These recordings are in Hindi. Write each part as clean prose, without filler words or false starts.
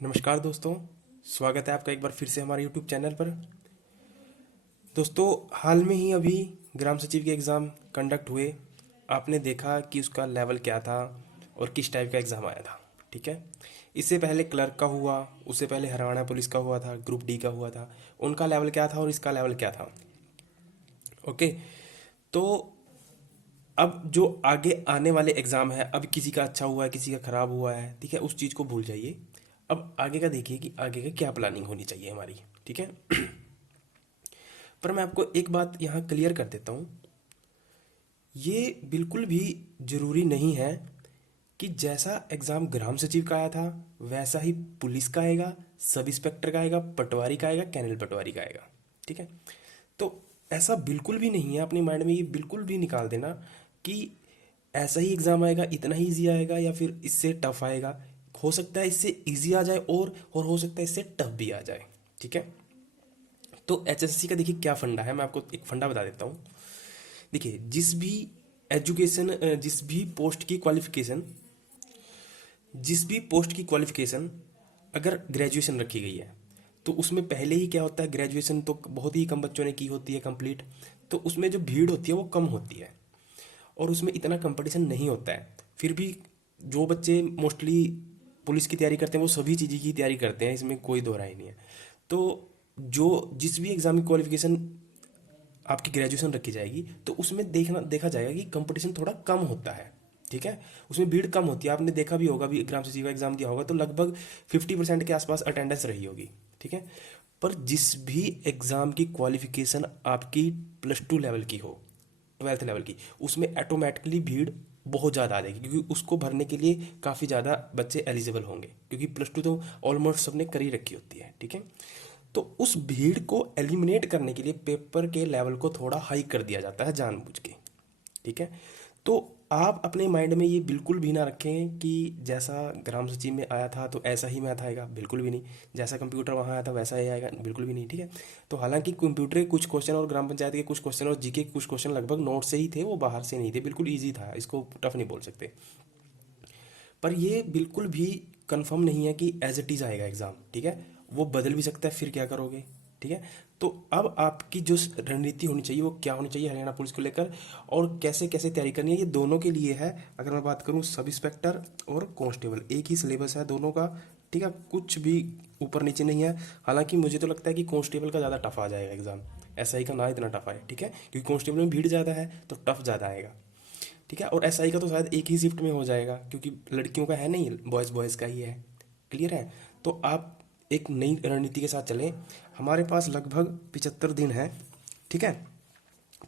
नमस्कार दोस्तों। स्वागत है आपका एक बार फिर से हमारे YouTube चैनल पर। दोस्तों, हाल में ही अभी ग्राम सचिव के एग्ज़ाम कंडक्ट हुए। आपने देखा कि उसका लेवल क्या था और किस टाइप का एग्ज़ाम आया था। ठीक है, इससे पहले क्लर्क का हुआ, उससे पहले हरियाणा पुलिस का हुआ था, ग्रुप डी का हुआ था। उनका लेवल क्या था और इसका लेवल क्या था। ओके, तो अब जो आगे आने वाले एग्ज़ाम है, अब किसी का अच्छा हुआ है, किसी का ख़राब हुआ है, ठीक है, उस चीज़ को भूल जाइए। अब आगे का देखिए कि आगे का क्या प्लानिंग होनी चाहिए हमारी। ठीक है, पर मैं आपको एक बात यहाँ क्लियर कर देता हूँ। ये बिल्कुल भी ज़रूरी नहीं है कि जैसा एग्ज़ाम ग्राम सचिव का आया था वैसा ही पुलिस का आएगा, सब इंस्पेक्टर का आएगा, पटवारी का आएगा, कैनल पटवारी का आएगा। ठीक है, तो ऐसा बिल्कुल भी नहीं है। अपने माइंड में ये बिल्कुल भी निकाल देना कि ऐसा ही एग्ज़ाम आएगा, इतना ही ईजी आएगा या फिर इससे टफ आएगा। हो सकता है इससे इजी आ जाए और हो सकता है इससे टफ भी आ जाए। ठीक है, तो एचएसएससी का देखिए क्या फंडा है, मैं आपको एक फंडा बता देता हूँ। देखिए, जिस भी पोस्ट की क्वालिफिकेशन जिस भी पोस्ट की क्वालिफिकेशन अगर ग्रेजुएशन रखी गई है, तो उसमें पहले ही क्या होता है, ग्रेजुएशन तो बहुत ही कम बच्चों ने की होती है कंप्लीट। तो उसमें जो भीड़ होती है वो कम होती है और उसमें इतना कंपटीशन नहीं होता है। फिर भी जो बच्चे मोस्टली पुलिस की तैयारी करते हैं वो सभी चीज़ों की तैयारी करते हैं, इसमें कोई दो राय नहीं है। तो जो जिस भी एग्ज़ाम की क्वालिफिकेशन आपकी ग्रेजुएशन रखी जाएगी तो उसमें देखा जाएगा कि कंपटीशन थोड़ा कम होता है। ठीक है, उसमें भीड़ कम होती है। आपने देखा भी होगा, भी ग्राम सचिव का एग्जाम दिया होगा तो लगभग 50% के आसपास अटेंडेंस रही होगी। ठीक है, पर जिस भी एग्ज़ाम की क्वालिफिकेशन आपकी +2 लेवल की हो, 12th लेवल की, उसमें ऑटोमेटिकली भीड़ बहुत ज़्यादा आ जाएगी क्योंकि उसको भरने के लिए काफ़ी ज़्यादा बच्चे एलिजिबल होंगे, क्योंकि +2 तो ऑलमोस्ट सबने करी रखी होती है। ठीक है, तो उस भीड़ को एलिमिनेट करने के लिए पेपर के लेवल को थोड़ा हाई कर दिया जाता है जानबूझ के। ठीक है, तो आप अपने माइंड में ये बिल्कुल भी ना रखें कि जैसा ग्राम सचिव में आया था तो ऐसा ही मैथ आएगा, बिल्कुल भी नहीं। जैसा कंप्यूटर वहाँ आया था वैसा ही आएगा, बिल्कुल भी नहीं। ठीक है, तो हालांकि कंप्यूटर के कुछ क्वेश्चन और ग्राम पंचायत के कुछ क्वेश्चन और जीके के कुछ क्वेश्चन लगभग नोट से ही थे, वो बाहर से नहीं थे, बिल्कुल ईजी था, इसको टफ नहीं बोल सकते। पर ये बिल्कुल भी कंफर्म नहीं है कि एज इट इज़ आएगा एग्ज़ाम। ठीक है, वो बदल भी सकता है, फिर क्या करोगे। ठीक है, तो अब आपकी जो रणनीति होनी चाहिए वो क्या होनी चाहिए हरियाणा पुलिस को लेकर, और कैसे कैसे तैयारी करनी है, ये दोनों के लिए है। अगर मैं बात करूँ, सब इंस्पेक्टर और कांस्टेबल एक ही सिलेबस है दोनों का। ठीक है, कुछ भी ऊपर नीचे नहीं है। हालांकि मुझे तो लगता है कि कांस्टेबल का ज़्यादा टफ आ जाएगा एग्ज़ाम, एसआई का ना इतना टफ आए। ठीक है, क्योंकि कांस्टेबल में भीड़ ज़्यादा है तो टफ ज़्यादा आएगा। ठीक है, और एसआई का तो शायद एक ही शिफ्ट में हो जाएगा क्योंकि लड़कियों का है नहीं, बॉयज़ बॉयज़ का ही है। क्लियर है, तो आप एक नई रणनीति के साथ चलें। हमारे पास लगभग 75 दिन है। ठीक है,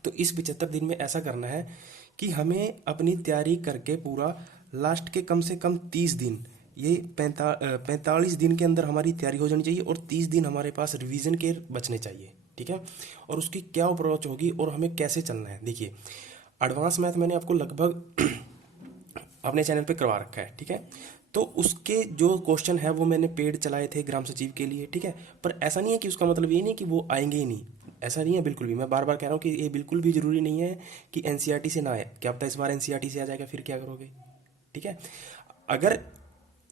तो इस 75 दिन में ऐसा करना है कि हमें अपनी तैयारी करके पूरा लास्ट के कम से कम 30 दिन, ये 45 दिन के अंदर हमारी तैयारी हो जानी चाहिए और 30 दिन हमारे पास रिवीजन के बचने चाहिए। ठीक है, और उसकी क्या अप्रोच होगी और हमें कैसे चलना है, देखिए एडवांस मैथ मैंने आपको लगभग अपने चैनल पे करवा रखा है। ठीक है, तो उसके जो क्वेश्चन है वो मैंने पेड चलाए थे ग्राम सचिव के लिए। ठीक है, पर ऐसा नहीं है कि उसका मतलब ये नहीं कि वो आएंगे ही नहीं, ऐसा नहीं है बिल्कुल भी। मैं बार बार कह रहा हूँ कि ये बिल्कुल भी जरूरी नहीं है कि एनसीईआरटी से ना आए। क्या पता इस बार एनसीईआरटी से आ जाएगा, फिर क्या करोगे। ठीक है, अगर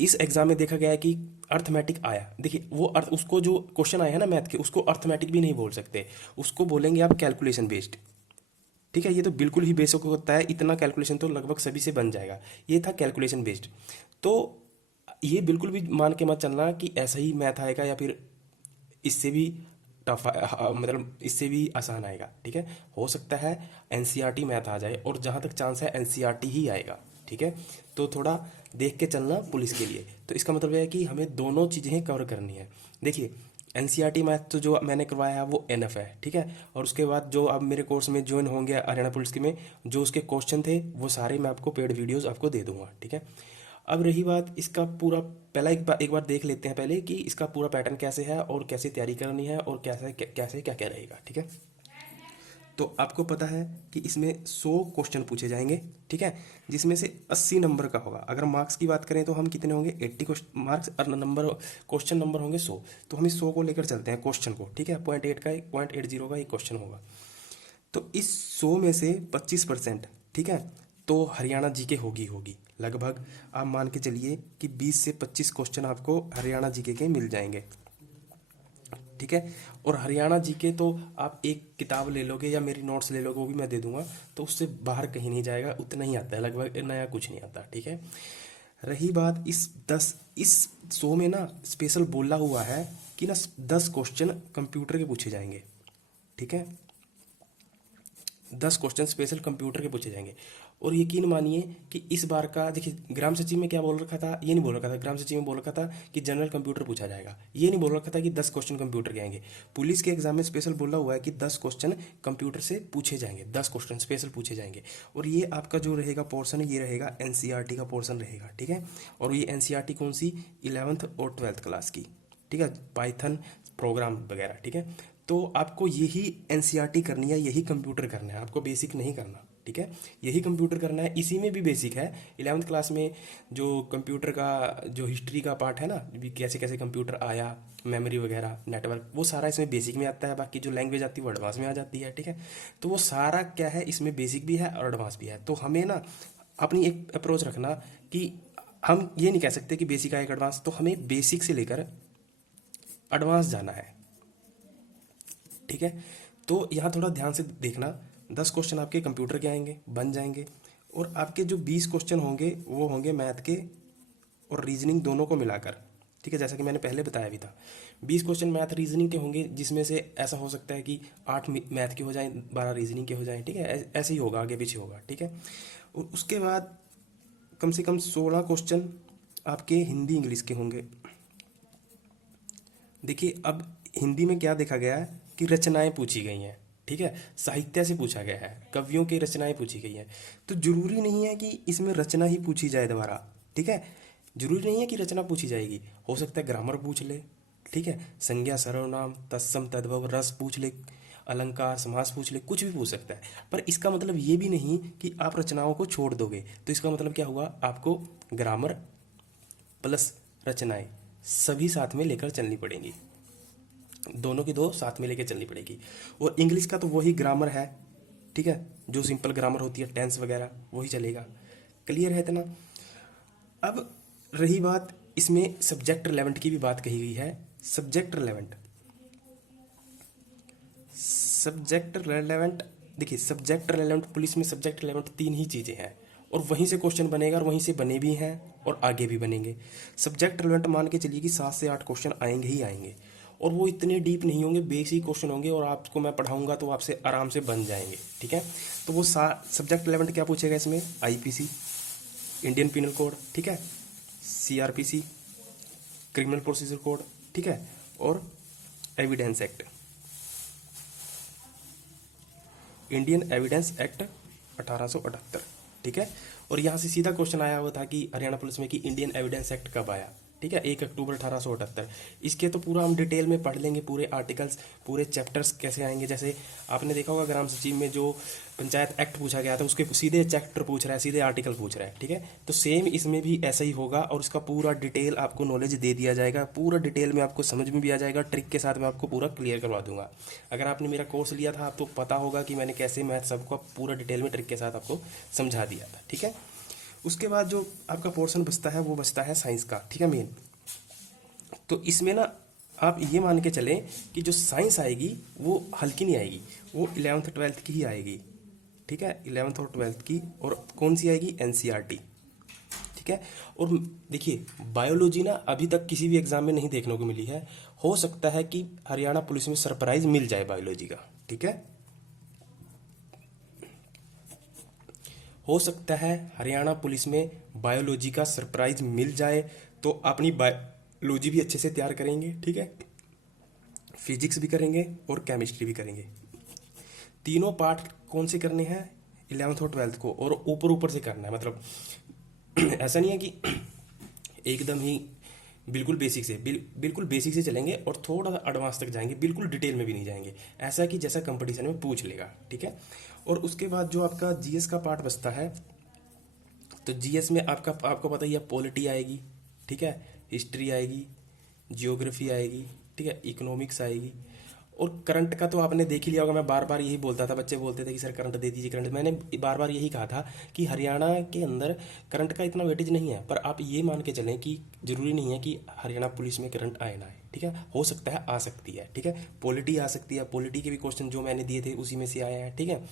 इस एग्जाम में देखा गया है कि अर्थमेटिक आया, देखिए वो अर्थ, उसको जो क्वेश्चन आए हैं ना मैथ के, उसको अर्थमेटिक भी नहीं बोल सकते, उसको बोलेंगे आप कैलकुलेशन बेस्ड। ठीक है, ये तो बिल्कुल ही बेसिक होता है, इतना कैलकुलेशन तो लगभग सभी से बन जाएगा। ये था कैलकुलेशन बेस्ड। तो ये बिल्कुल भी मान के मत चलना कि ऐसा ही मैथ आएगा या फिर इससे भी टफ, मतलब इससे भी आसान आएगा। ठीक है, हो सकता है एनसीईआरटी मैथ आ जाए, और जहाँ तक चांस है एनसीईआरटी ही आएगा। ठीक है, तो थोड़ा देख के चलना पुलिस के लिए। तो इसका मतलब है कि हमें दोनों चीज़ें कवर करनी है। देखिए, एनसीईआरटी मैथ तो जो मैंने करवाया है वो एनफ है। ठीक है, और उसके बाद जो अब मेरे कोर्स में ज्वाइन होंगे हरियाणा पुलिस के में, जो उसके क्वेश्चन थे वो सारे मैं आपको पेड वीडियोस आपको दे दूंगा। ठीक है, अब रही बात इसका पूरा, पहला एक बार देख लेते हैं पहले कि इसका पूरा पैटर्न कैसे है और कैसे तैयारी करनी है और कैसे कैसे क्या क्या रहेगा। ठीक है, तो आपको पता है कि इसमें 100 क्वेश्चन पूछे जाएंगे। ठीक है, जिसमें से 80 नंबर का होगा। अगर मार्क्स की बात करें तो हम कितने होंगे, 80 मार्क्स, और नंबर, क्वेश्चन नंबर होंगे 100। तो हम इस 100 को लेकर चलते हैं क्वेश्चन को। ठीक है, 0.8 का 0.80 का एक क्वेश्चन होगा। तो इस 100 में से 25%, ठीक है, तो हरियाणा जीके होगी होगी लगभग आप मान के चलिए कि 20 से 25 क्वेश्चन आपको हरियाणा जीके के मिल जाएंगे, ठीक है। और हरियाणा जीके तो आप एक किताब ले लोगे या मेरी नोट्स ले लोगे, वो भी मैं दे दूंगा, तो उससे बाहर कहीं नहीं जाएगा, उतना ही आता है लगभग, नया कुछ नहीं आता, ठीक है। रही बात इस 100 में ना स्पेशल बोला हुआ है कि ना 10 क्वेश्चन कंप्यूटर के पूछे जाएंगे, ठीक है। 10 क्वेश्चन स्पेशल कंप्यूटर के पूछे जाएंगे। और यकीन मानिए कि इस बार का देखिए, ग्राम सचिव में क्या बोल रखा था, ये नहीं बोल रखा था, ग्राम सचिव में बोल रखा था कि जनरल कंप्यूटर पूछा जाएगा, ये नहीं बोल रखा था कि 10 क्वेश्चन कंप्यूटर के आएंगे। पुलिस के एग्जाम में स्पेशल बोला हुआ है कि 10 क्वेश्चन कंप्यूटर से पूछे जाएंगे, 10 क्वेश्चन स्पेशल पूछे जाएंगे। और ये आपका जो रहेगा पोर्सन है, ये रहेगा एनसीईआरटी का पोर्सन रहेगा, ठीक है। और ये एनसीईआरटी कौन सी, 11th और 12th क्लास की, ठीक है, पाइथन प्रोग्राम वगैरह, ठीक है। तो आपको यही एनसीईआरटी करनी है, यही कंप्यूटर करना है, आपको बेसिक नहीं करना, ठीक है। यही कंप्यूटर करना है, इसी में भी बेसिक है। 11th क्लास में जो कंप्यूटर का जो हिस्ट्री का पार्ट है ना, भी कैसे कैसे कंप्यूटर आया, मेमोरी वगैरह, नेटवर्क, वो सारा इसमें बेसिक में आता है। बाकी जो लैंग्वेज आती है वो एडवांस में आ जाती है, ठीक है। तो वो सारा क्या है, इसमें बेसिक भी है और एडवांस भी है। तो हमें ना अपनी एक अप्रोच रखना कि हम ये नहीं कह सकते कि बेसिक आएगा एडवांस, तो हमें बेसिक से लेकर एडवांस जाना है, ठीक है। तो यहाँ थोड़ा ध्यान से देखना, 10 क्वेश्चन आपके कंप्यूटर के आएंगे, बन जाएंगे। और आपके जो 20 क्वेश्चन होंगे वो होंगे मैथ के और रीजनिंग दोनों को मिलाकर, ठीक है, जैसा कि मैंने पहले बताया भी था। 20 क्वेश्चन मैथ रीजनिंग के होंगे, जिसमें से ऐसा हो सकता है कि 8 मैथ के हो जाएं, 12 रीजनिंग के हो जाएं, ठीक है, ऐसे ही होगा, आगे पीछे होगा, ठीक है। और उसके बाद कम से कम 16 क्वेश्चन आपके हिंदी इंग्लिश के होंगे। देखिए अब हिंदी में क्या देखा गया है कि रचनाएं पूछी गई हैं, ठीक है, साहित्य से पूछा गया है, कवियों की रचनाएं पूछी गई हैं। तो जरूरी नहीं है कि इसमें रचना ही पूछी जाए दोबारा, ठीक है, जरूरी नहीं है कि रचना पूछी जाएगी, हो सकता है ग्रामर पूछ ले, ठीक है, संज्ञा सर्वनाम तत्सम तद्भव रस पूछ ले, अलंकार समास पूछ ले, कुछ भी पूछ सकता है। पर इसका मतलब ये भी नहीं कि आप रचनाओं को छोड़ दोगे। तो इसका मतलब क्या हुआ, आपको ग्रामर प्लस रचनाएं सभी साथ में लेकर चलनी पड़ेंगी, दोनों की दो साथ में लेकर चलनी पड़ेगी। और इंग्लिश का तो वही ग्रामर है, ठीक है, जो सिंपल ग्रामर होती है, टेंस वगैरह, वही चलेगा। क्लियर है इतना। अब रही बात, इसमें सब्जेक्ट रिलेवेंट की भी बात कही गई है। सब्जेक्ट रिलेवेंट, सब्जेक्ट रिलेवेंट, देखिए सब्जेक्ट रिलेवेंट, पुलिस में सब्जेक्ट रिलेवेंट 3 ही चीज़ें हैं, और वहीं से क्वेश्चन बनेगा, और वहीं से बने भी हैं और आगे भी बनेंगे। सब्जेक्ट रिलेवेंट मान के चलिए कि 7 से 8 क्वेश्चन आएंगे ही आएंगे, और वो इतने डीप नहीं होंगे, बेसिक क्वेश्चन होंगे, और आपको मैं पढ़ाऊंगा तो आपसे आराम से बन जाएंगे, ठीक है। तो वो सब्जेक्ट रिलेवेंट क्या पूछेगा इसमें, आईपीसी, इंडियन पिनल कोड, ठीक है, सीआरपीसी, क्रिमिनल प्रोसीजर कोड, ठीक है, और evidence act, Indian evidence act 1878, ठीक है। और यहाँ से सीधा क्वेश्चन आया हुआ था कि हरियाणा पुलिस में कि इंडियन एविडेंस एक्ट कब आया, ठीक है, 1 अक्टूबर 1878। इसके तो पूरा हम डिटेल में पढ़ लेंगे, पूरे आर्टिकल्स, पूरे चैप्टर्स कैसे आएंगे। जैसे आपने देखा होगा ग्राम सचिव में जो पंचायत एक्ट पूछा गया था, उसके सीधे चैप्टर पूछ रहा है, सीधे आर्टिकल पूछ रहा है, ठीक है। तो सेम इसमें भी ऐसा ही होगा, और उसका पूरा डिटेल आपको नॉलेज दे दिया जाएगा, पूरा डिटेल में आपको समझ में भी आ जाएगा, ट्रिक के साथ मैं आपको पूरा क्लियर करवा दूंगा। अगर आपने मेरा कोर्स लिया था तो पता होगा कि मैंने कैसे मैथ सबको पूरा डिटेल में ट्रिक के साथ आपको समझा दिया था, ठीक है। उसके बाद जो आपका पोर्शन बचता है वो बचता है साइंस का, ठीक है, मेन। तो इसमें ना आप ये मान के चलें कि जो साइंस आएगी वो हल्की नहीं आएगी, वो 11th 12th की ही आएगी, ठीक है, 11th और 12th की। और कौन सी आएगी, एनसीईआरटी, ठीक है। और देखिए बायोलॉजी ना अभी तक किसी भी एग्जाम में नहीं देखने को मिली है, हो सकता है कि हरियाणा पुलिस में सरप्राइज मिल जाए बायोलॉजी का, ठीक है, हो सकता है हरियाणा पुलिस में बायोलॉजी का सरप्राइज मिल जाए। तो अपनी बायोलॉजी भी अच्छे से तैयार करेंगे, ठीक है, फिजिक्स भी करेंगे और केमिस्ट्री भी करेंगे। तीनों पार्ट कौन से करने हैं, 11th और 12th को, और ऊपर ऊपर से करना है, मतलब ऐसा नहीं है कि एकदम ही बिल्कुल बेसिक से बिल्कुल बेसिक से चलेंगे और थोड़ा सा एडवांस तक जाएंगे, बिल्कुल डिटेल में भी नहीं जाएंगे, ऐसा कि जैसा कंपटीशन में पूछ लेगा, ठीक है। और उसके बाद जो आपका जीएस का पार्ट बचता है, तो जीएस में आपको पता ही है, पॉलिटी आएगी, ठीक है, हिस्ट्री आएगी, जियोग्राफी आएगी, ठीक है, इकोनॉमिक्स आएगी, और करंट का तो आपने देख ही लिया होगा, मैं बार बार यही बोलता था, बच्चे बोलते थे कि सर करंट दे दीजिए करंट, मैंने बार बार यही कहा था कि हरियाणा के अंदर करंट का इतना वेटेज नहीं है। पर आप ये मान के चलें कि जरूरी नहीं है कि हरियाणा पुलिस में करंट आए ना आए, ठीक है, हो सकता है आ सकती है, ठीक है, पॉलिटी आ सकती है, पॉलिटी के भी क्वेश्चन जो मैंने दिए थे उसी में से आया है, ठीक है,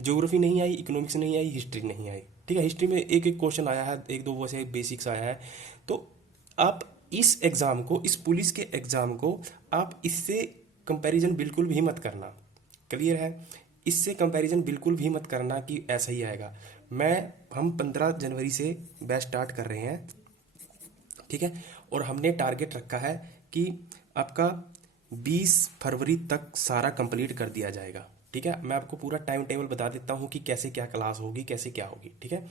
ज्योग्राफी नहीं आई, इकोनॉमिक्स नहीं आई, हिस्ट्री नहीं आई, ठीक है, हिस्ट्री में एक एक क्वेश्चन आया है, एक दो वैसे बेसिक्स आया है। तो आप इस एग्ज़ाम को, इस पुलिस के एग्ज़ाम को आप इससे कंपैरिजन बिल्कुल भी मत करना, क्लियर है, इससे कंपैरिजन बिल्कुल भी मत करना कि ऐसा ही आएगा। हम 15 जनवरी से बैच स्टार्ट कर रहे हैं, ठीक है, और हमने टारगेट रखा है कि आपका 20 फरवरी तक सारा कंप्लीट कर दिया जाएगा, ठीक है। मैं आपको पूरा टाइम टेबल बता देता हूँ कि कैसे क्या क्लास होगी, कैसे क्या होगी, ठीक है।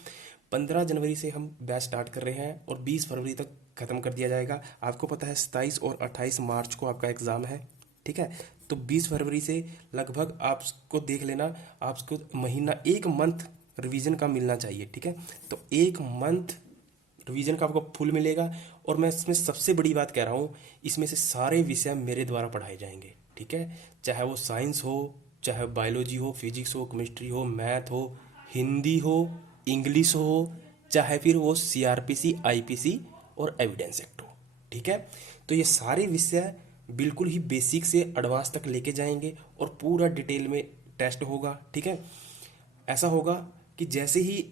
15 जनवरी से हम बैच स्टार्ट कर रहे हैं और 20 फरवरी तक ख़त्म कर दिया जाएगा। आपको पता है 27 और 28 मार्च को आपका एग्ज़ाम है, ठीक है। तो 20 फरवरी से लगभग आपको देख लेना, आपको महीना, एक मंथ रिवीजन का मिलना चाहिए, ठीक है। तो एक मंथ रिवीजन का आपको फुल मिलेगा। और मैं इसमें सबसे बड़ी बात कह रहा हूँ, इसमें से सारे विषय मेरे द्वारा पढ़ाए जाएंगे, ठीक है, चाहे वो साइंस हो, चाहे बायोलॉजी हो, फिजिक्स हो, केमिस्ट्री हो, मैथ हो, हिंदी हो, इंग्लिश हो, चाहे फिर वो सीआरपीसी, आईपीसी और एविडेंस एक्ट हो, ठीक है। तो ये सारे विषय बिल्कुल ही बेसिक से एडवांस तक लेके जाएंगे और पूरा डिटेल में टेस्ट होगा, ठीक है। ऐसा होगा कि जैसे ही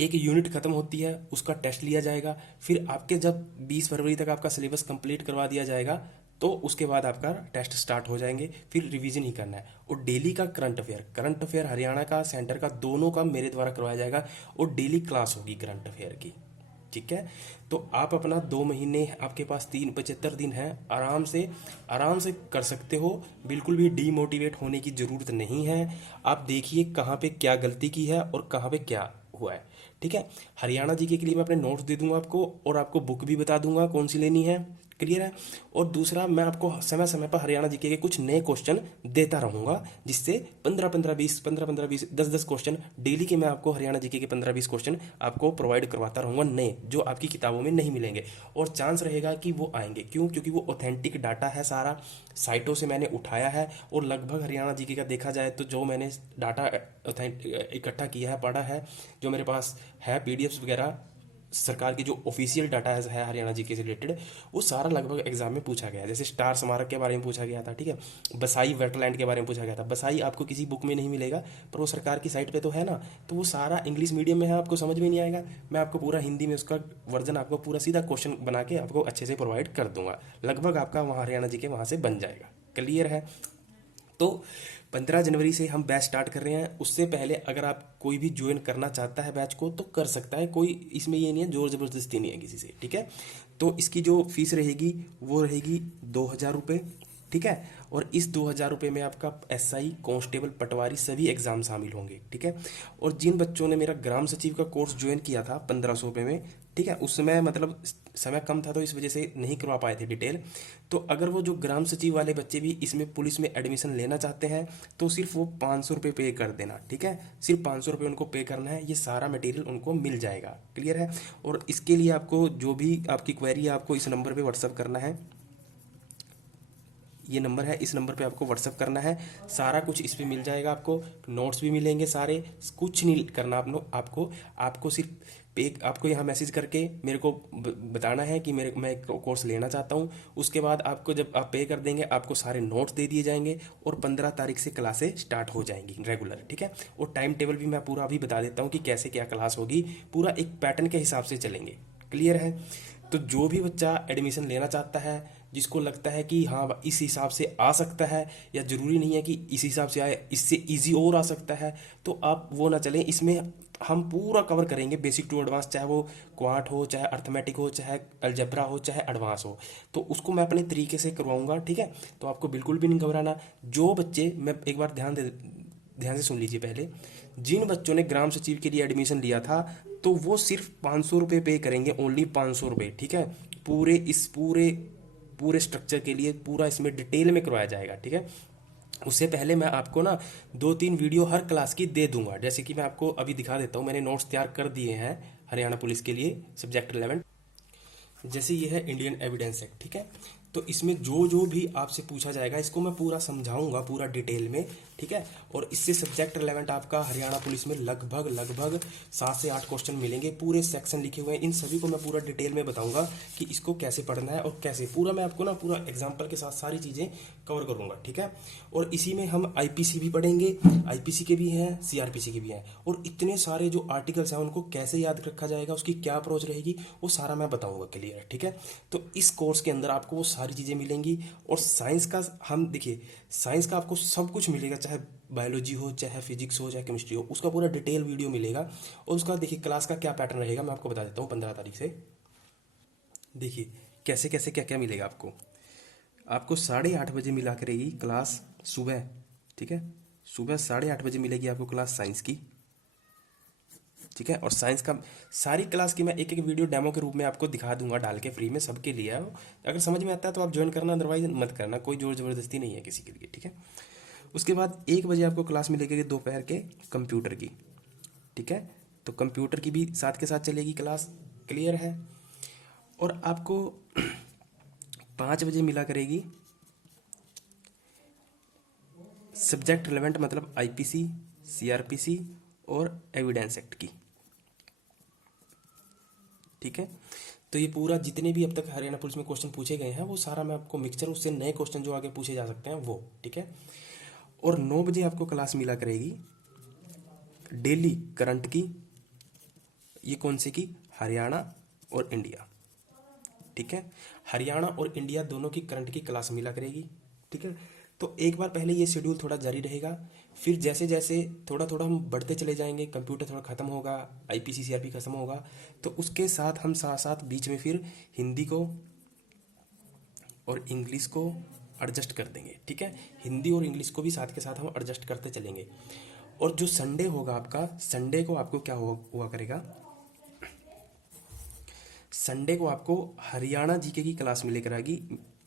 एक यूनिट खत्म होती है उसका टेस्ट लिया जाएगा, फिर आपके जब 20 फरवरी तक आपका सिलेबस कंप्लीट करवा दिया जाएगा तो उसके बाद आपका टेस्ट स्टार्ट हो जाएंगे, फिर रिवीजन ही करना है। और डेली का करंट अफेयर हरियाणा का, सेंटर का, दोनों का मेरे द्वारा करवाया जाएगा और डेली क्लास होगी करंट अफेयर की, ठीक है। तो आप अपना 2 महीने, आपके पास 75 दिन है, आराम से कर सकते हो, बिल्कुल भी डीमोटिवेट होने की ज़रूरत नहीं है। आप देखिए कहाँ पे क्या गलती की है और कहाँ पे क्या हुआ है, ठीक है। हरियाणा जीके के लिए मैं अपने नोट्स दे दूंगा आपको और आपको बुक भी बता दूंगा कौन सी लेनी है, क्लियर है। और दूसरा, मैं आपको समय समय पर हरियाणा जीके के कुछ नए क्वेश्चन देता रहूंगा, जिससे 15-15-20 10-10 क्वेश्चन डेली के मैं आपको हरियाणा जीके के 15-20 क्वेश्चन आपको प्रोवाइड करवाता रहूंगा नए, जो आपकी किताबों में नहीं मिलेंगे। और चांस रहेगा कि वो आएंगे, क्यों? क्योंकि वो ऑथेंटिक डाटा है, सारा साइटों से मैंने उठाया है। और लगभग हरियाणा जीके का देखा जाए तो जो मैंने डाटा इकट्ठा किया है, पढ़ा है, जो मेरे पास है पीडीएफ्स वगैरह, सरकार की जो ऑफिशियल डाटा है हरियाणा जीके से रिलेटेड, वो सारा लगभग एग्जाम में पूछा गया है। जैसे स्टार स्मारक के बारे में पूछा गया था, ठीक है, बसाई वेटलैंड के बारे में पूछा गया था। बसाई आपको किसी बुक में नहीं मिलेगा, पर वो सरकार की साइट पे तो है ना, तो वो सारा इंग्लिश मीडियम में है, आपको समझ में नहीं आएगा, मैं आपको पूरा हिंदी में उसका वर्जन आपको पूरा सीधा क्वेश्चन बना के आपको अच्छे से प्रोवाइड कर दूंगा। लगभग आपका वहाँ हरियाणा जीके वहाँ से बन जाएगा, क्लियर है। तो 15 जनवरी से हम बैच स्टार्ट कर रहे हैं। उससे पहले अगर आप कोई भी ज्वाइन करना चाहता है बैच को तो कर सकता है, कोई इसमें ये नहीं है, जोर जबरदस्ती नहीं है किसी से, ठीक है। तो इसकी जो फीस रहेगी वो रहेगी 2,000 रुपये, ठीक है। और इस 2,000 रुपये में आपका एसआई, कांस्टेबल, पटवारी सभी एग्जाम शामिल होंगे, ठीक है। और जिन बच्चों ने मेरा ग्राम सचिव का कोर्स ज्वाइन किया था 1,500 रुपये में, ठीक है, उस समय मतलब समय कम था तो इस वजह से नहीं करवा पाए थे डिटेल। तो अगर वो जो ग्राम सचिव वाले बच्चे भी इसमें पुलिस में एडमिशन लेना चाहते हैं तो सिर्फ वो 500 रुपये पे कर देना, ठीक है, सिर्फ 500 रुपये उनको पे करना है, ये सारा मटेरियल उनको मिल जाएगा, क्लियर है। और इसके लिए आपको जो भी आपकी क्वेरी है आपको इस नंबर पे व्हाट्सअप करना है, ये नंबर है, इस नंबर पे आपको व्हाट्सअप करना है, सारा कुछ इस पे मिल जाएगा, आपको नोट्स भी मिलेंगे सारे, कुछ नहीं करना आपको सिर्फ आपको यहाँ मैसेज करके मेरे को बताना है कि मैं कोर्स लेना चाहता हूँ। उसके बाद आपको जब आप पे कर देंगे आपको सारे नोट्स दे दिए जाएंगे और 15 तारीख से क्लासें स्टार्ट हो जाएंगी रेगुलर, ठीक है। और टाइम टेबल भी मैं पूरा अभी बता देता हूँ कि कैसे क्या क्लास होगी, पूरा एक पैटर्न के हिसाब से चलेंगे, क्लियर है। तो जो भी बच्चा एडमिशन लेना चाहता है, जिसको लगता है कि हाँ इस हिसाब से आ सकता है, या ज़रूरी नहीं है कि इस हिसाब से आए, इससे इजी और आ सकता है, तो आप वो ना चलें। इसमें हम पूरा कवर करेंगे बेसिक टू एडवांस, चाहे वो क्वांट हो, चाहे अर्थमेटिक हो, चाहे अलजेब्रा हो, चाहे एडवांस हो, तो उसको मैं अपने तरीके से करवाऊंगा, ठीक है। तो आपको बिल्कुल भी नहीं घबराना। जो बच्चे, मैं एक बार ध्यान से सुन लीजिए पहले, जिन बच्चों ने ग्राम सचिव के लिए एडमिशन लिया था तो वो सिर्फ 500 रुपये पे करेंगे, ओनली 500 रुपये, ठीक है। पूरे स्ट्रक्चर के लिए पूरा इसमें डिटेल में करवाया जाएगा, ठीक है। उससे पहले मैं आपको ना 2-3 वीडियो हर क्लास की दे दूंगा, जैसे कि मैं आपको अभी दिखा देता हूँ, मैंने नोट्स तैयार कर दिए हैं हरियाणा पुलिस के लिए सब्जेक्ट 11। जैसे ये है इंडियन एविडेंस एक्ट, ठीक है। तो इसमें जो जो भी आपसे पूछा जाएगा इसको मैं पूरा समझाऊंगा पूरा डिटेल में, ठीक है। और इससे सब्जेक्ट रिलेवेंट आपका हरियाणा पुलिस में लगभग लगभग 7 से 8 क्वेश्चन मिलेंगे, पूरे सेक्शन लिखे हुए हैं, इन सभी को मैं पूरा डिटेल में बताऊंगा कि इसको कैसे पढ़ना है और कैसे, पूरा मैं आपको ना पूरा एग्जाम्पल के साथ सारी चीज़ें कवर करूंगा, ठीक है। और इसी में हम आईपीसी भी पढ़ेंगे, आईपीसी के भी हैं, सीआरपीसी के भी हैं, और इतने सारे जो आर्टिकल्स हैं उनको कैसे याद रखा जाएगा, उसकी क्या अप्रोच रहेगी, वो सारा मैं बताऊंगा, क्लियर है, ठीक है। तो इस कोर्स के अंदर आपको वो सारी चीज़ें मिलेंगी। और साइंस का हम देखिए, साइंस का आपको सब कुछ मिलेगा, चाहे बायोलॉजी हो, चाहे फिजिक्स हो, चाहे केमिस्ट्री हो, उसका पूरा डिटेल वीडियो मिलेगा। और उसका देखिए क्लास का क्या पैटर्न रहेगा मैं आपको बता देता हूँ 15 तारीख से। देखिए कैसे कैसे क्या क्या मिलेगा आपको। आपको 8:30 बजे मिला करेगी क्लास सुबह, ठीक है। सुबह 8:30 बजे मिलेगी आपको क्लास साइंस की, ठीक है। और साइंस का सारी क्लास की मैं एक एक वीडियो डेमो के रूप में आपको दिखा दूंगा डाल के, फ्री में सबके लिए है। अगर समझ में आता है तो आप ज्वाइन करना, अदरवाइज मत करना, कोई जोर जबरदस्ती नहीं है किसी के लिए, ठीक है। उसके बाद 1 बजे आपको क्लास मिलेगी दोपहर के कंप्यूटर की, ठीक है। तो कंप्यूटर की भी साथ के साथ चलेगी क्लास, क्लियर है। और आपको 5 बजे मिला करेगी सब्जेक्ट रिलेवेंट, मतलब आईपीसी, सीआरपीसी और एविडेंस एक्ट की, ठीक है। तो ये पूरा जितने भी अब तक हरियाणा पुलिस में क्वेश्चन पूछे गए हैं वो सारा मैं आपको मिक्सचर, उससे नए क्वेश्चन जो आगे पूछे जा सकते हैं वो, ठीक है। और 9 बजे आपको क्लास मिला करेगी डेली करंट की, ये कौन से की, हरियाणा और इंडिया, ठीक है। हरियाणा और इंडिया दोनों की करंट की क्लास मिला करेगी, ठीक है। तो एक बार पहले ये शेड्यूल थोड़ा जारी रहेगा, फिर जैसे जैसे थोड़ा थोड़ा हम बढ़ते चले जाएंगे, कंप्यूटर थोड़ा खत्म होगा, आईपीसी सीआरपी खत्म होगा, तो उसके साथ हम साथ साथ बीच में फिर हिंदी को और इंग्लिश को एडजस्ट कर देंगे, ठीक है। हिंदी और इंग्लिश को भी साथ के साथ हम एडजस्ट करते चलेंगे। और जो संडे होगा आपका, संडे को आपको क्या हुआ करेगा, संडे को आपको हरियाणा जीके की क्लास मिले कराएगी।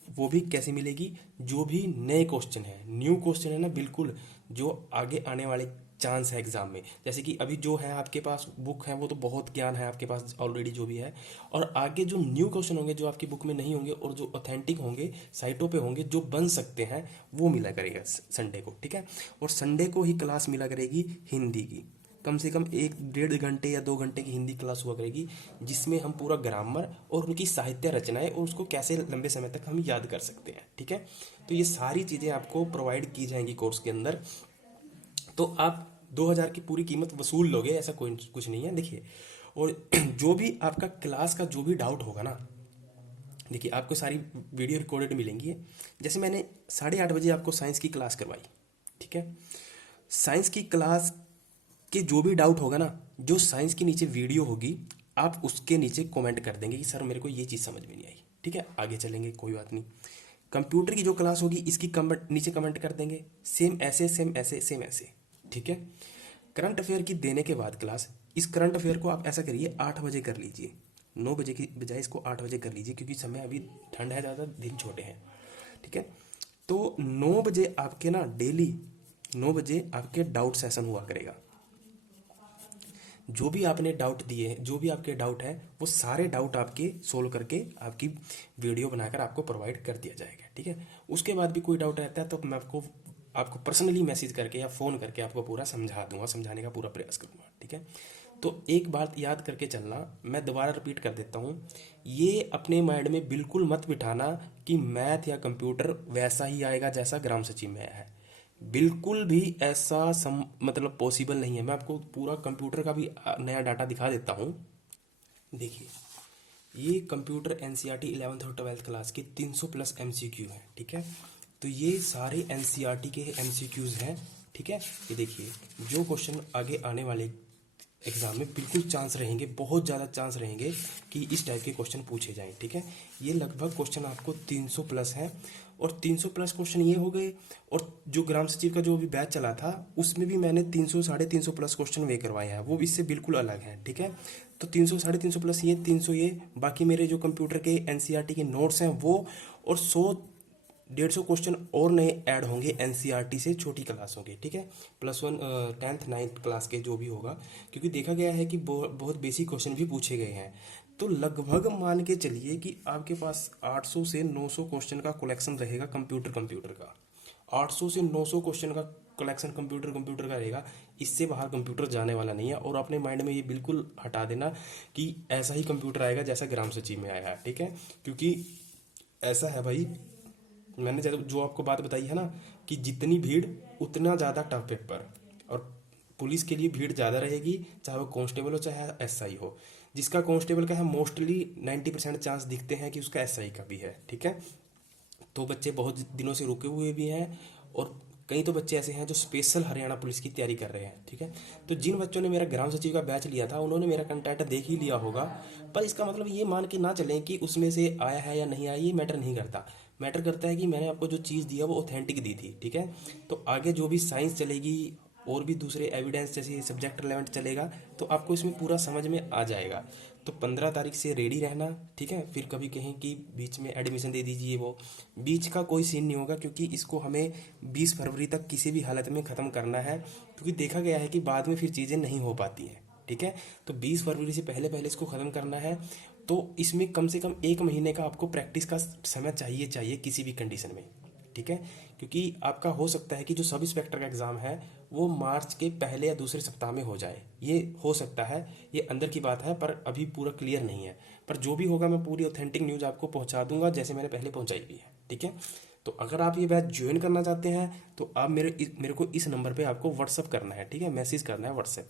वो भी कैसे मिलेगी, जो भी नए क्वेश्चन है, न्यू क्वेश्चन है ना, बिल्कुल जो आगे आने वाले चांस है एग्जाम में, जैसे कि अभी जो है आपके पास बुक है वो तो बहुत ज्ञान है आपके पास ऑलरेडी जो भी है, और आगे जो न्यू क्वेश्चन होंगे जो आपकी बुक में नहीं होंगे और जो ऑथेंटिक होंगे, साइटों पे होंगे, जो बन सकते हैं, वो मिला करेगा संडे को, ठीक है। और संडे को ही क्लास मिला करेगी हिंदी की, कम से कम 1-1.5 घंटे या 2 घंटे की हिंदी क्लास हुआ करेगी, जिसमें हम पूरा ग्रामर और उनकी साहित्य रचनाएं और उसको कैसे लंबे समय तक हम याद कर सकते हैं, ठीक है। तो ये सारी चीज़ें आपको प्रोवाइड की जाएंगी कोर्स के अंदर। तो आप 2,000 की पूरी कीमत वसूल लोगे, ऐसा कोई कुछ नहीं है, देखिए। और जो भी आपका क्लास का जो भी डाउट होगा ना, देखिए आपको सारी वीडियो रिकॉर्डेड मिलेंगी। जैसे मैंने 8:30 बजे आपको साइंस की क्लास करवाई, ठीक है। साइंस की क्लास के जो भी डाउट होगा ना, जो साइंस के नीचे वीडियो होगी, आप उसके नीचे कमेंट कर देंगे कि सर मेरे को ये चीज़ समझ में नहीं आई, ठीक है, आगे चलेंगे, कोई बात नहीं। कंप्यूटर की जो क्लास होगी इसकी कमेंट नीचे कमेंट कर देंगे, सेम ऐसे सेम ऐसे सेम ऐसे, ठीक है। करंट अफेयर की देने के बाद क्लास, इस करंट अफेयर को आप ऐसा करिए 8 बजे कर लीजिए, 9 बजे की बजाय इसको 8 बजे कर लीजिए, क्योंकि समय अभी ठंड है ज़्यादा, दिन छोटे हैं, ठीक है। तो 9 बजे आपके ना डेली 9 बजे आपके डाउट सेशन हुआ करेगा। जो भी आपने डाउट दिए हैं, जो भी आपके डाउट हैं, वो सारे डाउट आपके सोल्व करके आपकी वीडियो बनाकर आपको प्रोवाइड कर दिया जाएगा, ठीक है। उसके बाद भी कोई डाउट रहता है तो मैं आपको पर्सनली मैसेज करके या फ़ोन करके आपको पूरा समझा दूंगा, समझाने का पूरा प्रयास करूंगा, ठीक है। तो एक बात याद करके चलना, मैं दोबारा रिपीट कर देता हूँ, ये अपने माइंड में बिल्कुल मत बिठाना कि मैथ या कंप्यूटर वैसा ही आएगा जैसा ग्राम सचिव में है, बिल्कुल भी ऐसा मतलब पॉसिबल नहीं है। मैं आपको पूरा कंप्यूटर का भी नया डाटा दिखा देता हूँ। देखिए ये कंप्यूटर एनसीईआरटी 11th और 12th क्लास के 300 प्लस एमसीक्यू हैं, ठीक है। तो ये सारे एनसीईआरटी के एमसीक्यूज हैं, ठीक है। ये देखिए जो क्वेश्चन आगे आने वाले एग्जाम में बिल्कुल चांस रहेंगे, बहुत ज़्यादा चांस रहेंगे कि इस टाइप के क्वेश्चन पूछे जाएं, ठीक है। ये लगभग क्वेश्चन आपको 300 प्लस हैं, और 300 प्लस क्वेश्चन ये हो गए। और जो ग्राम सचिव का जो अभी बैच चला था उसमें भी मैंने 300-350 प्लस क्वेश्चन वे करवाए हैं, वो इससे बिल्कुल अलग हैं, ठीक है। तो 300-350 प्लस ये, 300 ये, बाकी मेरे जो कंप्यूटर के एनसीईआरटी के नोट्स हैं वो, और 100-150 क्वेश्चन और नए ऐड होंगे एनसीईआरटी से छोटी क्लासों के, ठीक है। +1 10th 9th क्लास के जो भी होगा, क्योंकि देखा गया है कि बहुत बेसिक क्वेश्चन भी पूछे गए हैं। तो लगभग मान के चलिए कि आपके पास 800 से 900 क्वेश्चन का कलेक्शन रहेगा कंप्यूटर का। 800 से 900 क्वेश्चन का कलेक्शन कंप्यूटर का रहेगा। इससे बाहर कंप्यूटर जाने वाला नहीं है। और अपने माइंड में ये बिल्कुल हटा देना कि ऐसा ही कंप्यूटर आएगा जैसा ग्राम सचिव में आया है, ठीक है। क्योंकि ऐसा है भाई, मैंने जो आपको बात बताई है ना कि जितनी भीड़ उतना ज़्यादा टफ पेपर। और पुलिस के लिए भीड़ ज़्यादा रहेगी, चाहे वो कांस्टेबल हो चाहे एसआई हो। जिसका कांस्टेबल का है मोस्टली 90% चांस दिखते हैं कि उसका एसआई का भी है, ठीक है। तो बच्चे बहुत दिनों से रुके हुए भी हैं और कई तो बच्चे ऐसे हैं जो स्पेशल हरियाणा पुलिस की तैयारी कर रहे हैं, ठीक है। तो जिन बच्चों ने मेरा ग्राम सचिव का बैच लिया था उन्होंने मेरा कंटेंट देख ही लिया होगा, पर इसका मतलब ये मान के ना चलें कि उसमें से आया है या नहीं आया, ये मैटर नहीं करता। मैटर करता है कि मैंने आपको जो चीज़ दिया वो ऑथेंटिक दी थी, ठीक है। तो आगे जो भी साइंस चलेगी और भी दूसरे एविडेंस जैसे सब्जेक्ट रिलेवेंट चलेगा तो आपको इसमें पूरा समझ में आ जाएगा। तो 15 तारीख से रेडी रहना, ठीक है। फिर कभी कहें कि बीच में एडमिशन दे दीजिए, वो बीच का कोई सीन नहीं होगा, क्योंकि इसको हमें 20 फरवरी तक किसी भी हालत में ख़त्म करना है। क्योंकि देखा गया है कि बाद में फिर चीज़ें नहीं हो पाती हैं, ठीक है। तो 20 फरवरी से पहले पहले इसको ख़त्म करना है। तो इसमें कम से कम 1 महीने का आपको प्रैक्टिस का समय चाहिए किसी भी कंडीशन में, ठीक है। क्योंकि आपका हो सकता है कि जो सब इंस्पेक्टर का एग्ज़ाम है वो मार्च के पहले या दूसरे सप्ताह में हो जाए, ये हो सकता है, ये अंदर की बात है, पर अभी पूरा क्लियर नहीं है। पर जो भी होगा मैं पूरी ऑथेंटिक न्यूज़ आपको पहुंचा दूंगा जैसे मैंने पहले पहुंचाई भी है, ठीक है। तो अगर आप ये बैच ज्वाइन करना चाहते हैं तो आप मेरे को इस नंबर पे आपको व्हाट्सअप करना है, ठीक है, मैसेज करना है व्हाट्सएप,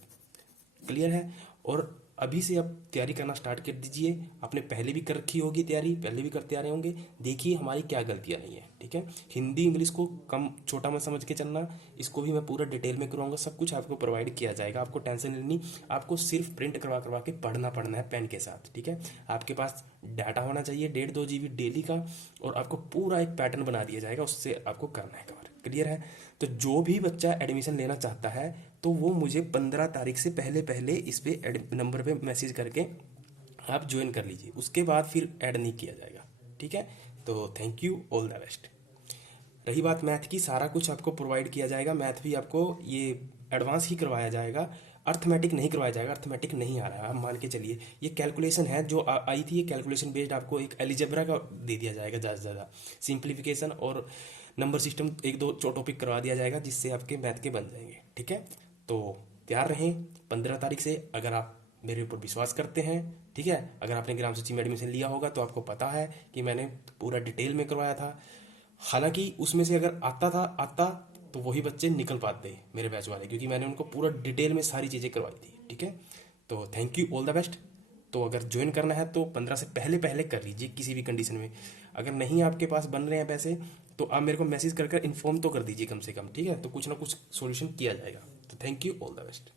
क्लियर है। और अभी से आप तैयारी करना स्टार्ट कर दीजिए। आपने पहले भी कर रखी होगी तैयारी, पहले भी करते आ रहे होंगे। देखिए हमारी क्या गलतियां नहीं है, ठीक है। हिंदी इंग्लिश को कम छोटा मत समझ के चलना, इसको भी मैं पूरा डिटेल में करवाऊंगा, सब कुछ आपको प्रोवाइड किया जाएगा, आपको टेंशन लेनी। आपको सिर्फ प्रिंट करवा के पढ़ना है पेन के साथ, ठीक है। आपके पास डाटा होना चाहिए 1.5-2 GB डेली का, और आपको पूरा एक पैटर्न बना दिया जाएगा, उससे आपको करना है कवर, क्लियर है। तो जो भी बच्चा एडमिशन लेना चाहता है तो वो मुझे 15 तारीख से पहले पहले इस पे नंबर पे मैसेज करके आप ज्वाइन कर लीजिए, उसके बाद फिर ऐड नहीं किया जाएगा, ठीक है। तो thank you, all the best. रही बात मैथ की, सारा कुछ आपको प्रोवाइड किया जाएगा। मैथ भी आपको ये एडवांस ही करवाया जाएगा, अर्थमेटिक नहीं करवाया जाएगा। अर्थमेटिक नहीं आ रहा है, आप मान के चलिए। ये कैलकुलेशन है जो आई थी, ये कैलकुलेशन बेस्ड आपको एक एलिजेब्रा का दे दिया जाएगा ज़्यादा से ज़्यादा। सिंप्लीफिकेशन और नंबर सिस्टम 1-2 टॉपिक करवा दिया जाएगा जिससे आपके मैथ के बन जाएंगे, ठीक है। तो तैयार रहें 15 तारीख से। अगर आप मेरे ऊपर विश्वास करते हैं, ठीक है, अगर आपने ग्राम सचिव में एडमिशन लिया होगा तो आपको पता है कि मैंने पूरा डिटेल में करवाया था। हालांकि उसमें से अगर आता तो वही बच्चे निकल पाते मेरे बैच वाले, क्योंकि मैंने उनको पूरा डिटेल में सारी चीज़ें करवाई थी, ठीक है। तो thank you, all the best. तो अगर ज्वाइन करना है तो 15 से पहले पहले कर लीजिए किसी भी कंडीशन में। अगर नहीं आपके पास बन रहे हैं पैसे तो आप मेरे को मैसेज कर इन्फॉर्म तो कर दीजिए कम से कम, ठीक है। तो कुछ ना कुछ सॉल्यूशन किया जाएगा। तो thank you, all the best.